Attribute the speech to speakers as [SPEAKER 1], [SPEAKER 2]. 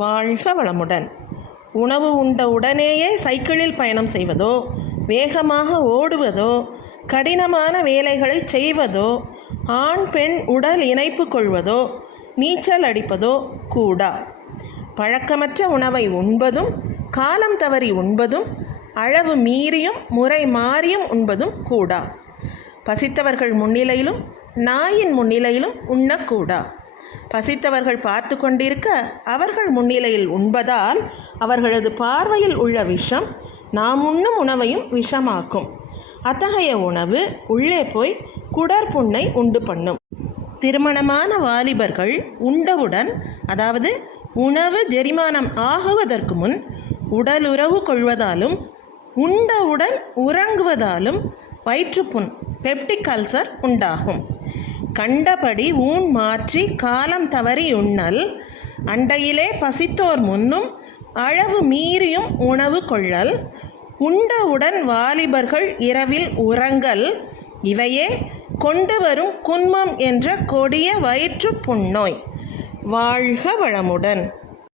[SPEAKER 1] வாழ்க வளமுடன். உணவு உண்ட உடனேயே சைக்கிளில் பயணம் செய்வதோ வேகமாக ஓடுவதோ கடினமான வேலைகளை செய்வதோ ஆண் பெண் உடல் இணைப்பு கொள்வதோ நீச்சல் அடிப்பதோ கூடா. பழக்கமற்ற உணவை உண்பதும் காலம் தவறி உண்பதும் அளவு மீறியும் முறை மாறியும் உண்பதும் கூடா. பசித்தவர்கள் முன்னிலையிலும் நாயின் முன்னிலையிலும் உண்ணக்கூடா. பசித்தவர்கள் பார்த்து கொண்டிருக்க அவர்கள் முன்னிலையில் உண்பதால் அவர்களது பார்வையில் உள்ள விஷம் நாம் உண்ணும் உணவையும் விஷமாக்கும். அத்தகைய உணவு உள்ளே போய் குடற்புண்ணை உண்டு பண்ணும்.
[SPEAKER 2] திருமணமான வாலிபர்கள் உண்டவுடன் அதாவது உணவு ஜெரிமானம் ஆகுவதற்கு முன் உடலுறவு கொள்வதாலும் உண்டவுடன் உறங்குவதாலும் வயிற்றுப்புண் பெப்டிக் அல்சர் உண்டாகும். கண்டபடி ஊன் மாற்றி காலம் தவறி உண்ணல். அண்டையிலே பசித்தோர் முன்னும் அளவு மீறியும் உணவு கொள்ளல். உண்டவுடன் வாலிபர்கள் இரவில் உறங்கல். இவையே கொண்டு வரும் குன்மம் என்ற கொடிய வயிற்று புண்ணோய். வாழ்க வளமுடன்.